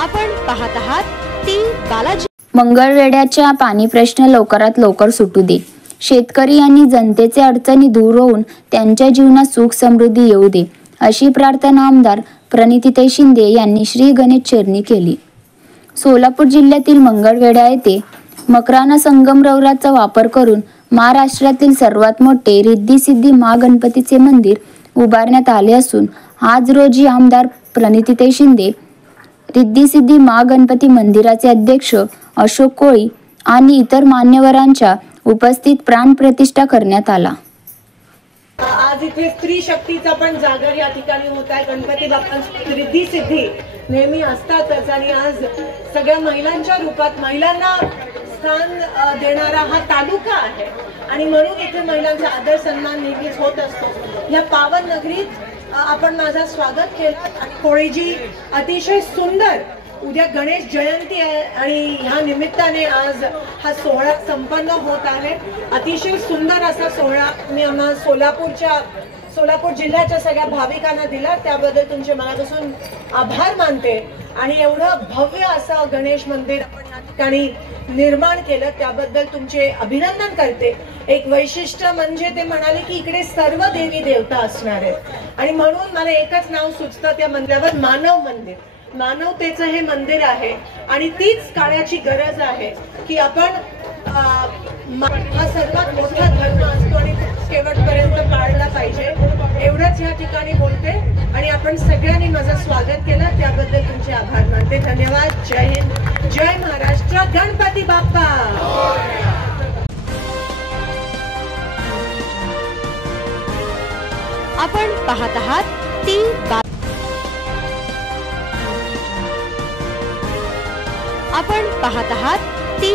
आपण पाहत आहात ती बालाजी. मंगळवेढ्याच्या पाणी प्रश्न लवकरात लवकर सुटू दे. शेतकरी आणि जनतेचे अडचणी दूर होऊन त्यांच्या जीवनात सुख समृद्धी येऊ दे, अशी प्रार्थना आमदार प्रणितीताई शिंदे यांनी श्री गणेश चरणी केली. सोलापूर जिल्ह्यातील मंगळवेढा येथे मकराना संगमरवराचा वापर करून महाराष्ट्रातील सर्वात मोठे रिद्धी सिद्धी महागणपतीचे मंदिर उभारण्यात आले असून आज रोजी आमदार प्रणितीताई शिंदे, रिद्धी सिद्धी महागणपती मंदिराचे अध्यक्ष अशोक कोळी आणि इतर मान्यवरांच्या उपस्थित प्राणप्रतिष्ठा करण्यात आला. आज इथे स्त्री शक्तीचा पण जागर या ठिकाणी होत आहे. गणपती बाप्पांची रिद्धी सिद्धी नेहमी असतातच आणि आज सगळ्या महिलांच्या रूपात महिलांना स्थान देणारा हा तालुका आहे आणि म्हणून इथे महिलांचा आदर सन्मान नेहमीच होत असतो. या पावन नगरीत आपण माझं स्वागत केलं आणि कोळीजी अतिशय सुंदर. उद्या गणेश जयंती आहे आणि ह्या निमित्ताने आज हा सोहळा संपन्न होत आहे. अतिशय सुंदर असा सोहळा मी आम्हा सोलापूर जिल्ह्याच्या सगळ्या भाविकांना दिला, त्याबद्दल तुमचे मनापासून आभार मानते. आणि एवढं भव्य असं गणेश मंदिर आपण या ठिकाणी निर्माण केलं, त्याबद्दल तुमचे अभिनंदन करते. एक वैशिष्ट्य म्हणजे ते म्हणाले की इकडे सर्व देवी देवता असणार आहेत आणि म्हणून मला एकच नाव सुचतं त्या मंदिरावर, मानव मंदिर. मानवतेचं हे मंदिर आहे आणि तीच काळाची गरज आहे की आपण हा सर्वात मोठा धर्म असतो आणि शेवटपर्यंत पाळला पाहिजे. एवढंच या ठिकाणी बोलते आणि आपण सगळ्यांनी माझं स्वागत केलं, त्याबद्दल तुमचे आभार मानते. धन्यवाद. जय हिंद, जय महाराष्ट्र, गणपती बाप्पा. आपण पाहत आहात ती आपण पाहत आहात ती